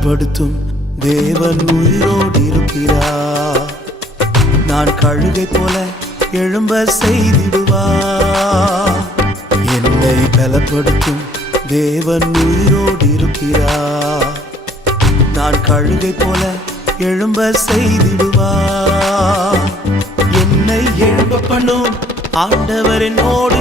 பலப்படுத்தும் தேவன் உயிரோடு இருக்கிறார். நான் கழுகை போல எழும்ப செய்திடுவார். என்னை பலப்படுத்தும் தேவன் உயிரோடு இருக்கிறார். நான் கழுகை போல எழும்ப செய்திடுவார். என்னை எழும்ப பண்ணும் ஆண்டவர் என்னோடு